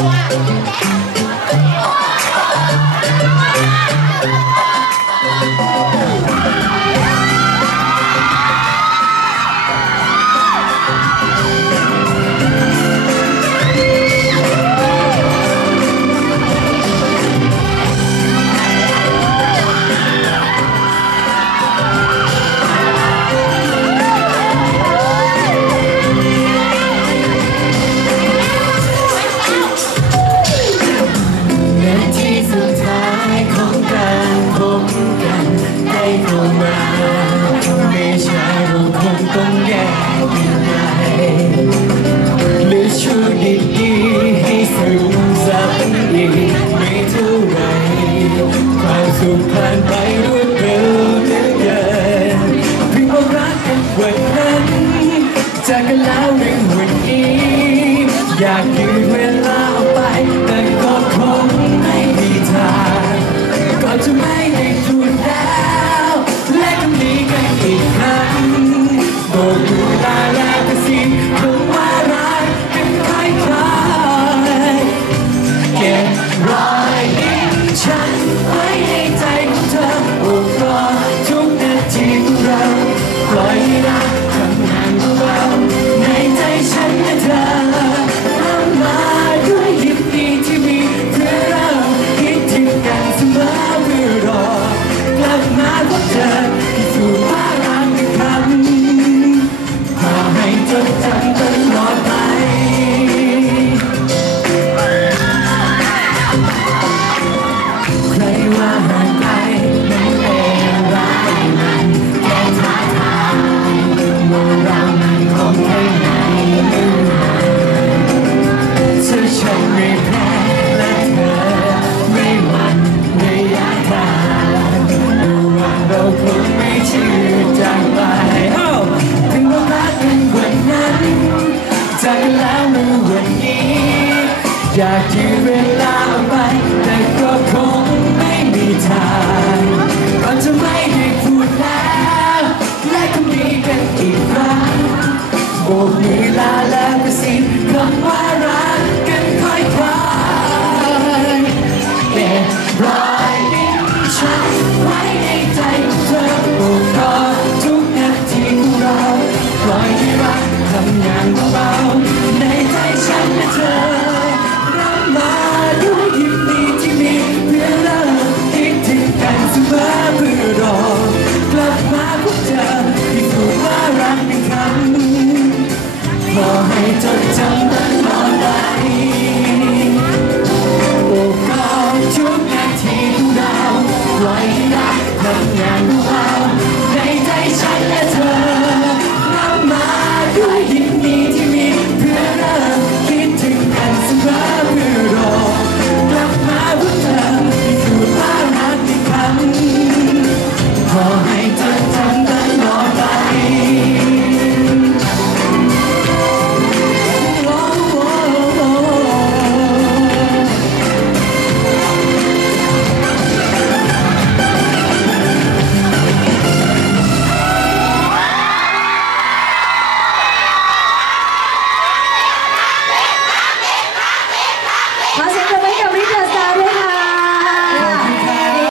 哇！你谁呀？我。 สุขผ่านไปรวดเร็เหลือเกินเพิ่งมารักกันวันนั้นจากกันแล้วเรื่องวันนี้ อยากยืนเวลา เวลาไป แต่ก็คงไม่มีทางก็จะไม่ได้พูดแล้ว ขอให้จดจำกันนอนไหลโอกาสทุกนาทีของเราไว้รักทำงานของในใจฉันและเธอนำมาด้วยยิ้ม